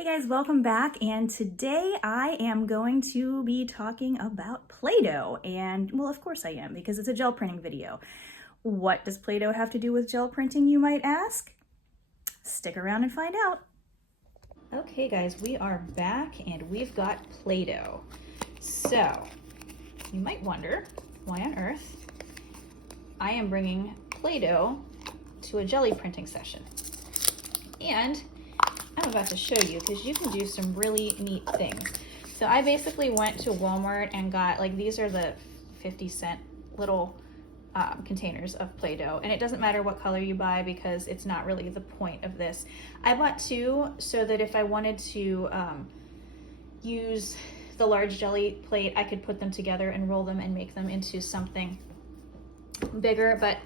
Hey guys, welcome back, and today I am going to be talking about Play-Doh, and well, of course I am, because it's a gel printing video. What does Play-Doh have to do with gel printing, you might ask? Stick around and find out. Okay guys, we are back and we've got Play-Doh. So, you might wonder, why on earth I am bringing Play-Doh to a jelly printing session. And I'm about to show you because you can do some really neat things. So I basically went to Walmart and got, like, these are the 50-cent little containers of Play-Doh, and it doesn't matter what color you buy because it's not really the point of this. I bought two so that if I wanted to use the large jelly plate, I could put them together and roll them and make them into something bigger, but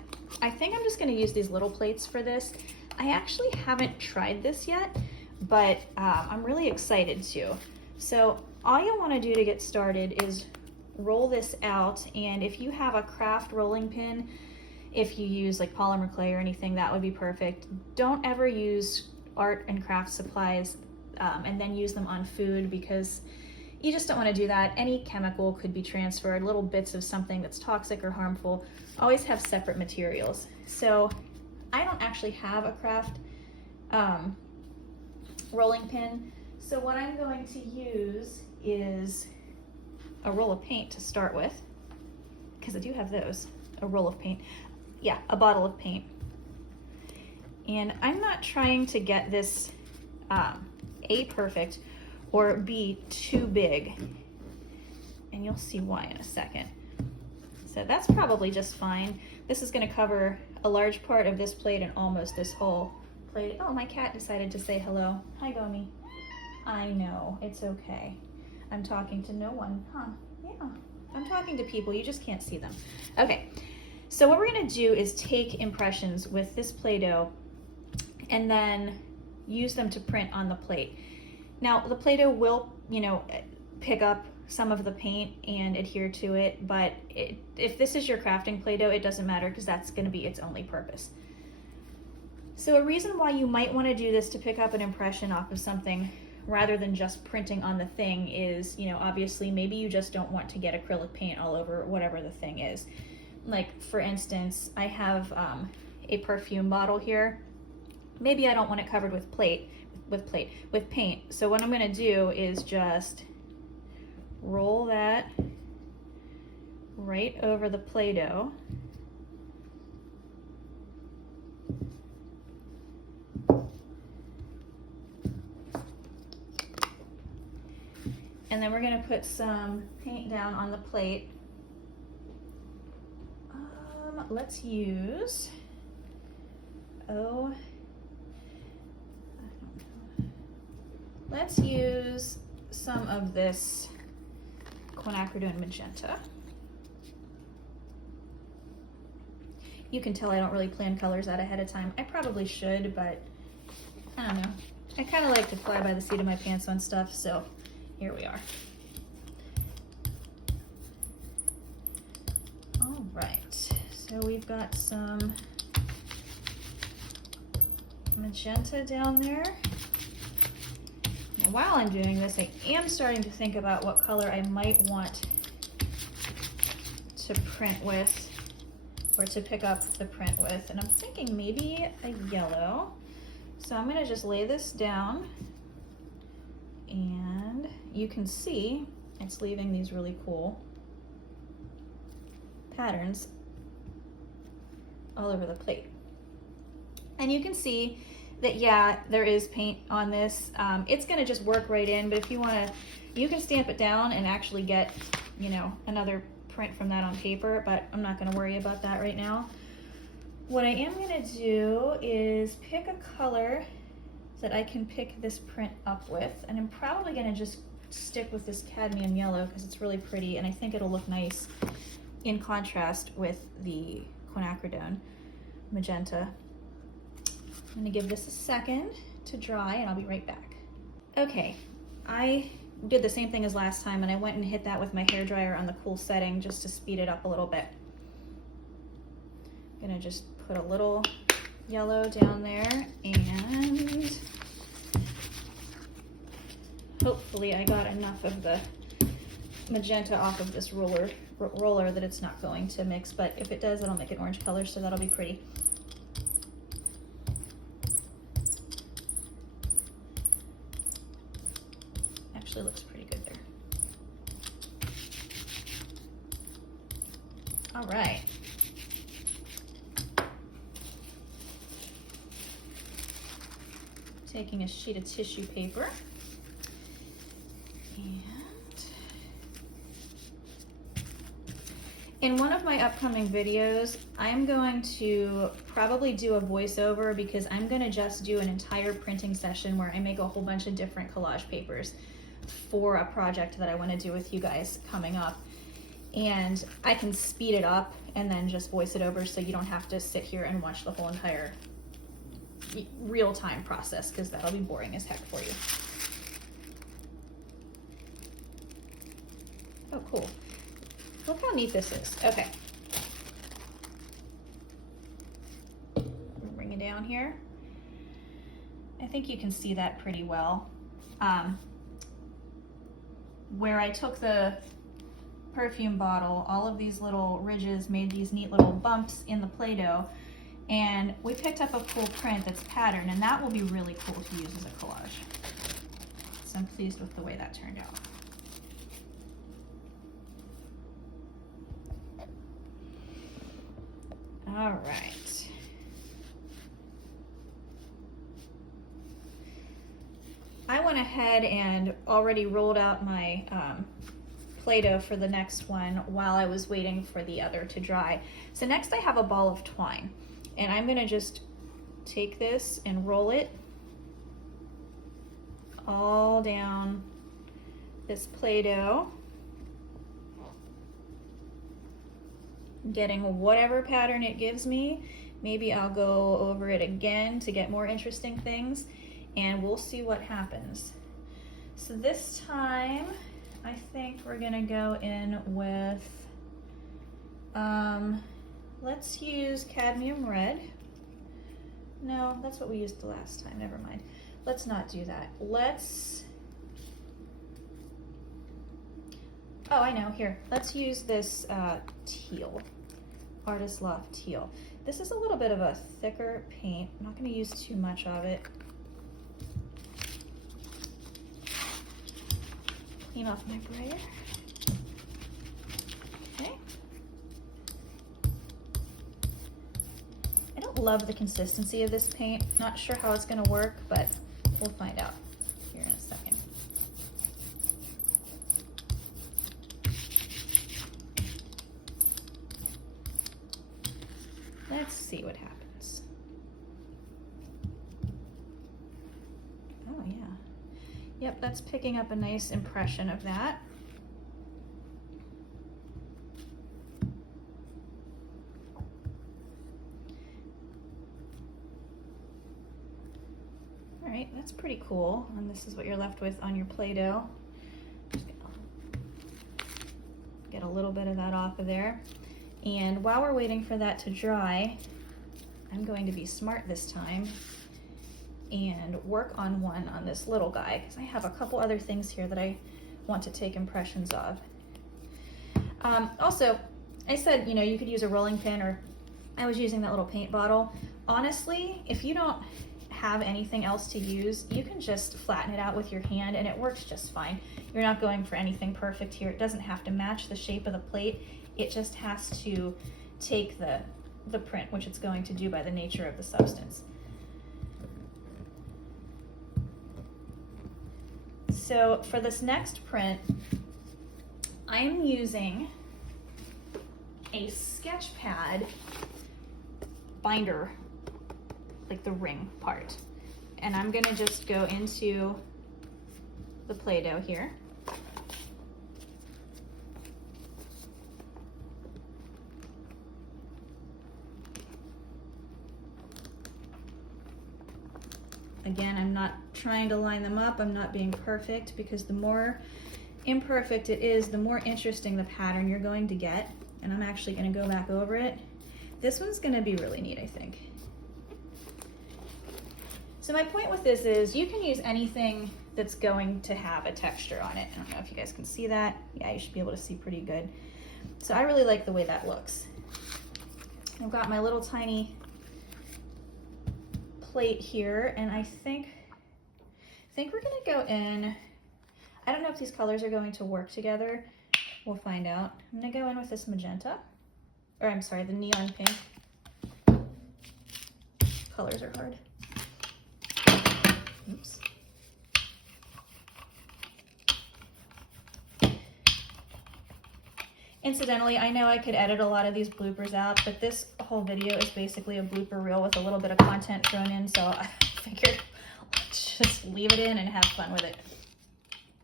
I think I'm just going to use these little plates for this. I actually haven't tried this yet, but I'm really excited to. So all you want to do to get started is roll this out, and if you have a craft rolling pin, if you use like polymer clay or anything, that would be perfect. Don't ever use art and craft supplies and then use them on food, because you just don't want to do that. Any chemical could be transferred, little bits of something that's toxic or harmful. Always have separate materials. So I don't actually have a craft rolling pin, so what I'm going to use is a roll of paint to start with, because I do have those. A roll of paint, yeah, a bottle of paint. And I'm not trying to get this A, perfect, or B, too big, and you'll see why in a second. So that's probably just fine. This is going to cover a large part of this plate and almost this whole plate. Oh, my cat decided to say hello. Hi, Gomi. I know, it's okay. I'm talking to no one, huh? Yeah, I'm talking to people, you just can't see them. Okay, so what we're gonna do is take impressions with this Play-Doh and then use them to print on the plate. Now, the Play-Doh will, pick up some of the paint and adhere to it, but if this is your crafting Play-Doh, it doesn't matter, because that's gonna be its only purpose. So a reason why you might want to do this to pick up an impression off of something rather than just printing on the thing is, obviously maybe you just don't want to get acrylic paint all over whatever the thing is. Like, for instance, I have a perfume bottle here. Maybe I don't want it covered with paint. So what I'm going to do is just roll that right over the Play-Doh. And then we're going to put some paint down on the plate. Let's use, let's use some of this quinacridone magenta. You can tell I don't really plan colors out ahead of time. I probably should, but I don't know. I kind of like to fly by the seat of my pants on stuff, so here we are. All right, so we've got some magenta down there. Now, while I'm doing this, I am starting to think about what color I might want to print with, or to pick up the print with, and I'm thinking maybe a yellow. So I'm gonna just lay this down, and you can see it's leaving these really cool patterns all over the plate. And you can see that, yeah, there is paint on this. It's gonna just work right in, but if you wanna, you can stamp it down and actually get, another print from that on paper, but I'm not gonna worry about that right now. What I am gonna do is pick a color that I can pick this print up with, and I'm probably gonna just stick with this cadmium yellow because it's really pretty, and I think it'll look nice in contrast with the quinacridone magenta. I'm gonna give this a second to dry, and I'll be right back. Okay, I did the same thing as last time, and I went and hit that with my hairdryer on the cool setting just to speed it up a little bit. I'm gonna just put a little yellow down there, and hopefully I got enough of the magenta off of this roller that it's not going to mix, but if it does, it'll make an orange color, so that'll be pretty. Actually looks pretty good there. All right. Taking a sheet of tissue paper and in one of my upcoming videos, I'm going to probably do a voiceover because I'm going to just do an entire printing session where I make a whole bunch of different collage papers for a project that I want to do with you guys coming up. And I can speed it up and then just voice it over so you don't have to sit here and watch the whole entire real-time process, because that'll be boring as heck for you. Oh, cool. Look how neat this is. Okay. Bring it down here. I think you can see that pretty well. Where I took the perfume bottle, all of these little ridges made these neat little bumps in the Play-Doh, and we picked up a cool print that's patterned, and that will be really cool to use as a collage. So I'm pleased with the way that turned out. All right. I went ahead and already rolled out my Play-Doh for the next one while I was waiting for the other to dry. So next I have a ball of twine, and I'm gonna just take this and roll it all down this Play-Doh, getting whatever pattern it gives me. Maybe I'll go over it again to get more interesting things, and we'll see what happens. So this time, I think we're gonna go in with, let's use cadmium red. No, that's what we used the last time, never mind. Let's not do that. Let's, oh, I know, here. Let's use this teal, Artist Loft teal. This is a little bit of a thicker paint. I'm not gonna use too much of it. Clean off my brayer. Okay. I don't love the consistency of this paint. Not sure how it's gonna work, but we'll find out here in a second. Let's see what happens. Oh yeah. Yep, that's picking up a nice impression of that. All right, that's pretty cool. And this is what you're left with on your Play-Doh. Just gonna get a little bit of that off of there. And while we're waiting for that to dry, I'm going to be smart this time and work on one on this little guy, because I have a couple other things here that I want to take impressions of. Also, I said, you know, you could use a rolling pin, or I was using that little paint bottle. Honestly, if you don't have anything else to use, you can just flatten it out with your hand and it works just fine. You're not going for anything perfect here. It doesn't have to match the shape of the plate. It just has to take the print, which it's going to do by the nature of the substance. So for this next print, I'm using a sketch pad binder, like the ring part. And I'm gonna just go into the Play-Doh here. Again, I'm not trying to line them up. I'm not being perfect, because the more imperfect it is, the more interesting the pattern you're going to get. And I'm actually going to go back over it. This one's going to be really neat, I think. So my point with this is you can use anything that's going to have a texture on it. I don't know if you guys can see that. Yeah, you should be able to see pretty good. So I really like the way that looks. I've got my little tiny plate here, and I think we're gonna go in, I don't know if these colors are going to work together. We'll find out. I'm gonna go in with this magenta, or I'm sorry, the neon pink. Colors are hard. Oops. Incidentally, I know I could edit a lot of these bloopers out, but this whole video is basically a blooper reel with a little bit of content thrown in, so I figured let's just leave it in and have fun with it.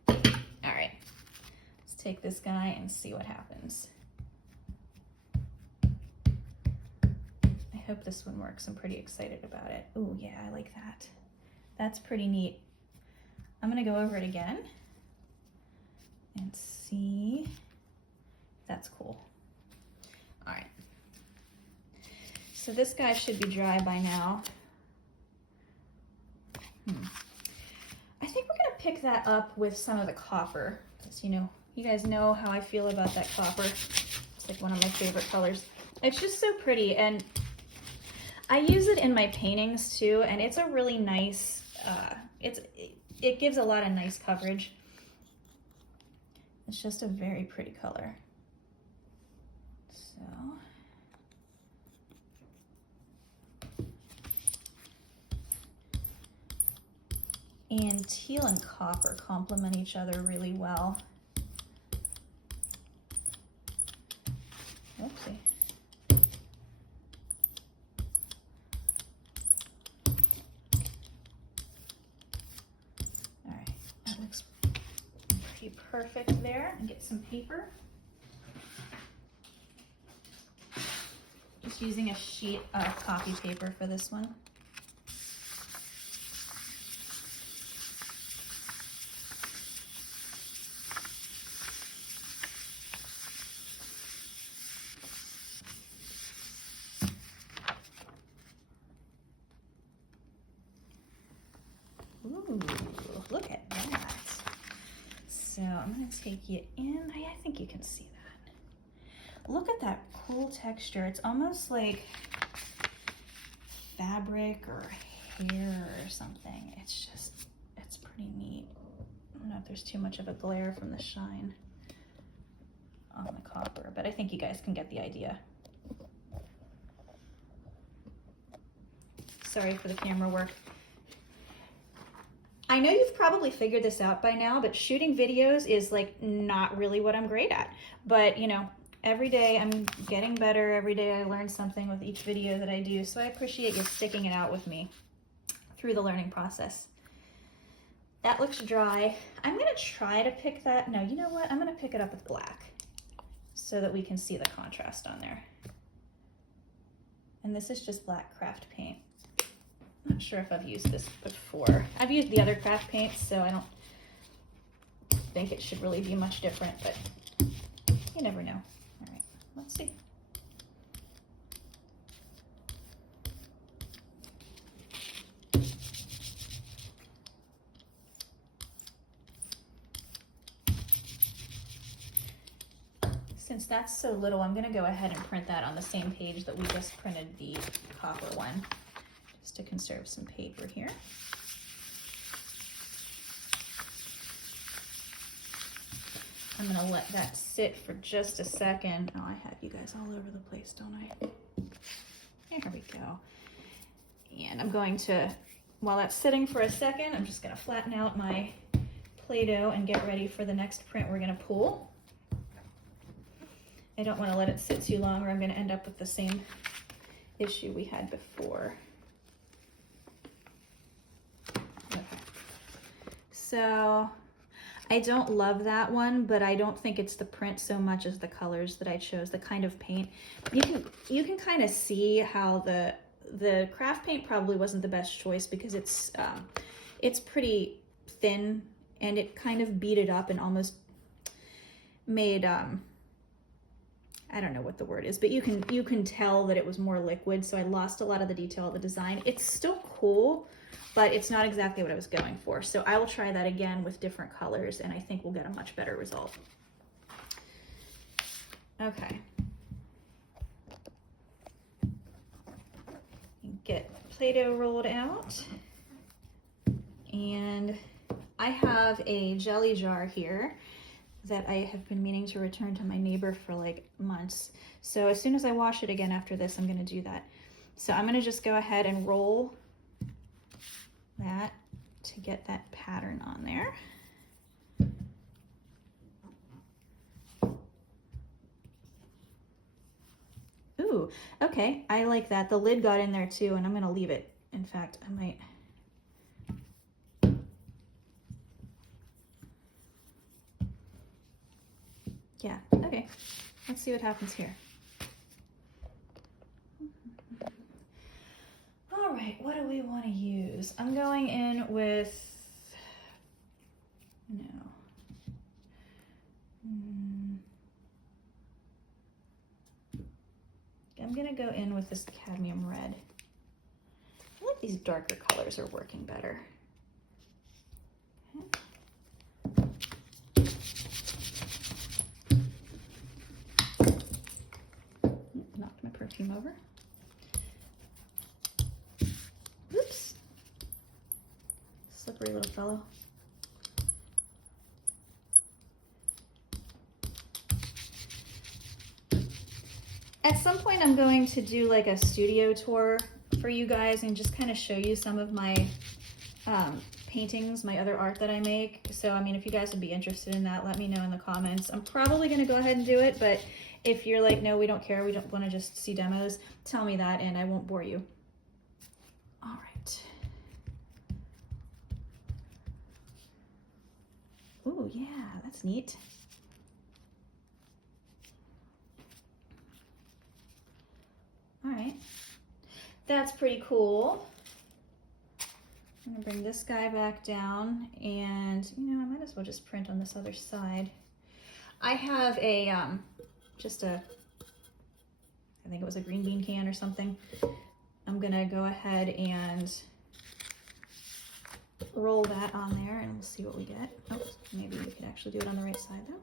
All right, let's take this guy and see what happens. I hope this one works. I'm pretty excited about it. Oh yeah, I like that. That's pretty neat. I'm gonna go over it again and see. That's cool. All right. So this guy should be dry by now. I think we're gonna pick that up with some of the copper. Because, you know, you guys know how I feel about that copper. It's like one of my favorite colors. It's just so pretty, and I use it in my paintings too, and it's a really nice, it gives a lot of nice coverage. It's just a very pretty color. So, and teal and copper complement each other really well. Oopsie. All right, that looks pretty perfect there. And get some paper. Just using a sheet of copy paper for this one. Ooh, look at that. So I'm gonna take you in. I think you can see that. Look at that cool texture. It's almost like fabric or hair or something. It's pretty neat. I don't know if there's too much of a glare from the shine on the copper, but I think you guys can get the idea. Sorry for the camera work. I know you've probably figured this out by now, but shooting videos is like not really what I'm great at. But you know, every day I'm getting better. Every day I learn something with each video that I do. So I appreciate you sticking it out with me through the learning process. That looks dry. I'm gonna try to pick that. No, you know what? I'm gonna pick it up with black so that we can see the contrast on there. And this is just black craft paint. I'm not sure if I've used this before. I've used the other craft paints, so I don't think it should really be much different, but you never know. All right, let's see. Since that's so little, I'm gonna go ahead and print that on the same page that we just printed the copper one, just to conserve some paper here. I'm gonna let that sit for just a second. Oh, I have you guys all over the place, don't I? There we go. And I'm going to, while that's sitting for a second, I'm just gonna flatten out my Play-Doh and get ready for the next print we're gonna pull. I don't want to let it sit too long or I'm going to end up with the same issue we had before. Okay. So I don't love that one, but I don't think it's the print so much as the colors that I chose, the kind of paint. You can kind of see how the craft paint probably wasn't the best choice because it's pretty thin and it kind of beat it up and almost made I don't know what the word is, but you can tell that it was more liquid, so I lost a lot of the detail of the design. It's still cool, but it's not exactly what I was going for. So I will try that again with different colors, and I think we'll get a much better result. Okay. Get Play-Doh rolled out, and I have a jelly jar here that I have been meaning to return to my neighbor for like months. So as soon as I wash it again after this, I'm gonna do that. So I'm gonna just go ahead and roll that to get that pattern on there. Ooh, okay, I like that. The lid got in there too, and I'm gonna leave it. In fact, I might. Yeah, okay, let's see what happens here. All right, what do we want to use? I'm going in with, no. I'm gonna go in with this cadmium red. I feel like these darker colors are working better. Knocked my perfume over. Oops. Slippery little fellow. At some point I'm going to do like a studio tour for you guys and just kind of show you some of my paintings, my other art that I make. So, I mean, if you guys would be interested in that, let me know in the comments. I'm probably going to go ahead and do it, but if you're like, no, we don't care, we don't want to just see demos, tell me that and I won't bore you. All right. Ooh, yeah, that's neat. All right, that's pretty cool. I'm gonna bring this guy back down, and you know, I might as well just print on this other side. I have a, I think it was a green bean can or something. I'm gonna go ahead and roll that on there and we'll see what we get. Oh, maybe we could actually do it on the right side though.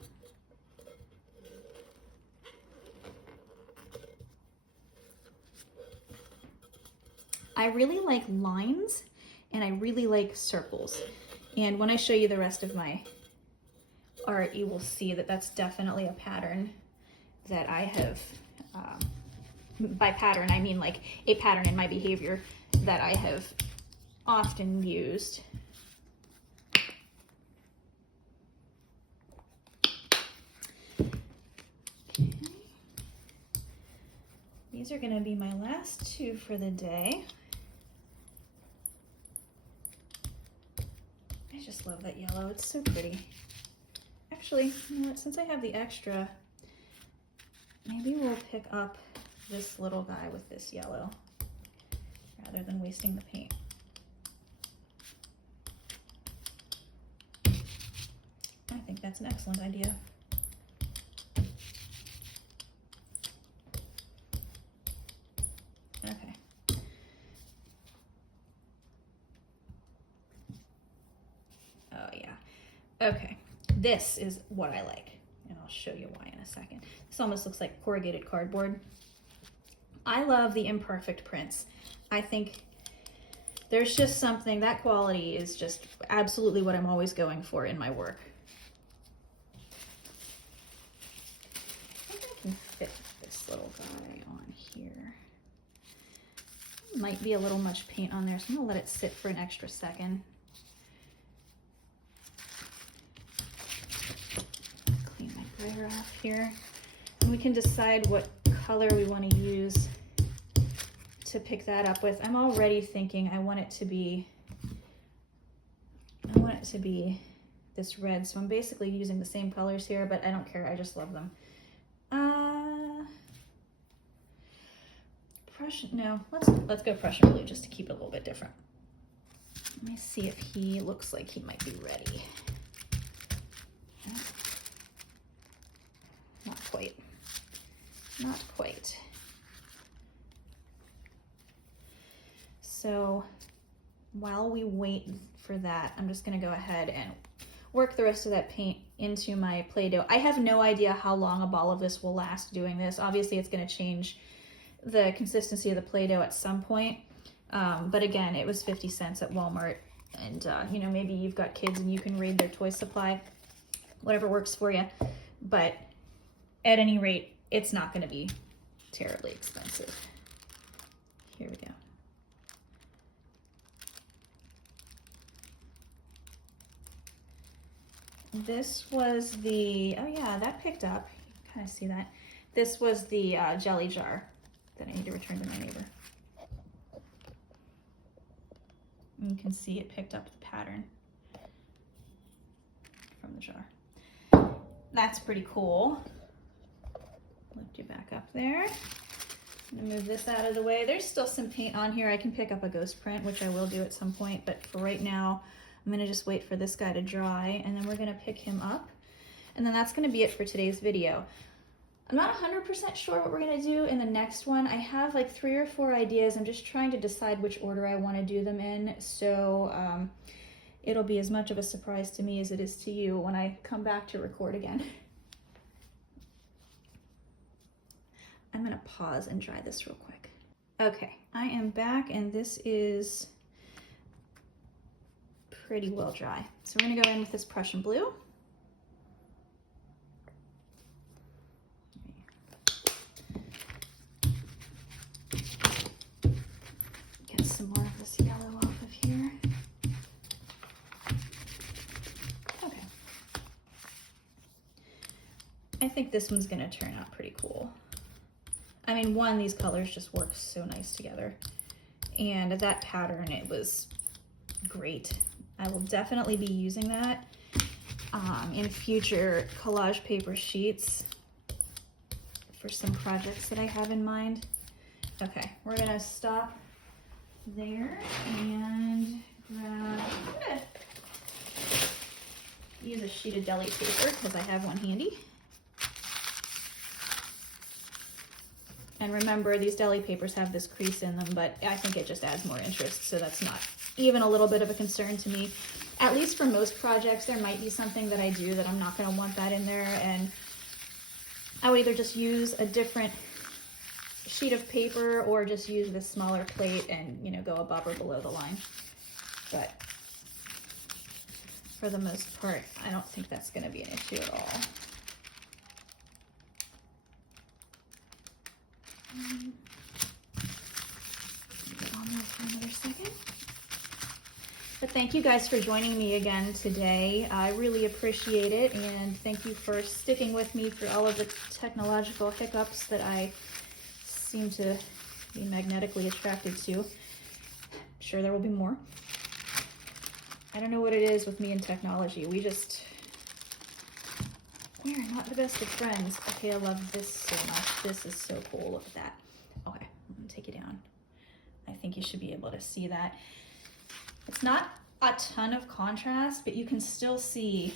I really like lines and I really like circles. And when I show you the rest of my art, you will see that that's definitely a pattern that I have, by pattern, I mean like a pattern in my behavior that I have often used. Okay. These are gonna be my last two for the day. I just love that yellow, it's so pretty. Actually, you know what, since I have the extra, maybe we'll pick up this little guy with this yellow rather than wasting the paint. I think that's an excellent idea. Okay. Oh yeah. Okay. This is what I like, and I'll show you why in a second. This almost looks like corrugated cardboard. I love the imperfect prints. I think there's just something, that quality is just absolutely what I'm always going for in my work. I think I can fit this little guy on here. Might be a little much paint on there, so I'm gonna let it sit for an extra second. Clean my glare off here. And we can decide what color we want to use to pick that up with. I'm already thinking I want it to be this red, so I'm basically using the same colors here, but I don't care, I just love them. Prussian, no, let's go Prussian blue just to keep it a little bit different. Let me see if he looks like he might be ready. Not quite. Not quite. So while we wait for that, I'm just gonna go ahead and work the rest of that paint into my Play-Doh. I have no idea how long a ball of this will last doing this. Obviously it's gonna change the consistency of the Play-Doh at some point. But again, it was 50 cents at Walmart, and you know, maybe you've got kids and you can raid their toy supply, whatever works for you. But at any rate, it's not gonna be terribly expensive. Here we go. This was the, oh yeah, that picked up. You can kind of see that. This was the jelly jar that I need to return to my neighbor. And you can see it picked up the pattern from the jar. That's pretty cool. Lift you back up there. I'm gonna move this out of the way. There's still some paint on here. I can pick up a ghost print, which I will do at some point, but for right now, I'm gonna just wait for this guy to dry, and then we're gonna pick him up. And then that's gonna be it for today's video. I'm not 100% sure what we're gonna do in the next one. I have like 3 or 4 ideas. I'm just trying to decide which order I wanna do them in. So it'll be as much of a surprise to me as it is to you when I come back to record again. I'm gonna pause and dry this real quick. Okay, I am back, and this is pretty well dry. So we're gonna go in with this Prussian blue. Get some more of this yellow off of here. Okay. I think this one's gonna turn out pretty cool. I mean, one, these colors just work so nice together. And that pattern, it was great. I will definitely be using that in future collage paper sheets for some projects that I have in mind. Okay, we're gonna stop there and grab, I'm gonna use a sheet of deli paper because I have one handy. And remember, these deli papers have this crease in them, but I think it just adds more interest, so that's not even a little bit of a concern to me. At least for most projects, there might be something that I do that I'm not gonna want that in there, and I'll either just use a different sheet of paper or just use this smaller plate and, you know, go above or below the line. But for the most part, I don't think that's gonna be an issue at all. Get on there for another second. But thank you guys for joining me again today. I really appreciate it, and thank you for sticking with me through all of the technological hiccups that I seem to be magnetically attracted to. I'm sure there will be more. I don't know what it is with me and technology. We're not the best of friends. Okay, I love this so much. This is so cool. Look at that. Okay, I'm gonna take it down. I think you should be able to see that. It's not a ton of contrast, but you can still see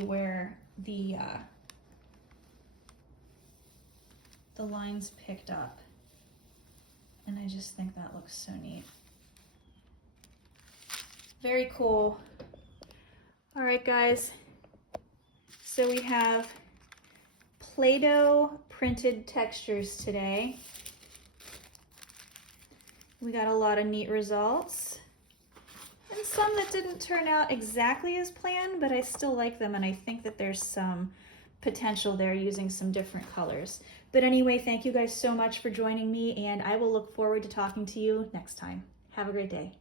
where the lines picked up. And I just think that looks so neat. Very cool. All right, guys. So we have Play-Doh printed textures today. We got a lot of neat results, and some that didn't turn out exactly as planned, but I still like them, and I think that there's some potential there using some different colors. But anyway, thank you guys so much for joining me, and I will look forward to talking to you next time. Have a great day.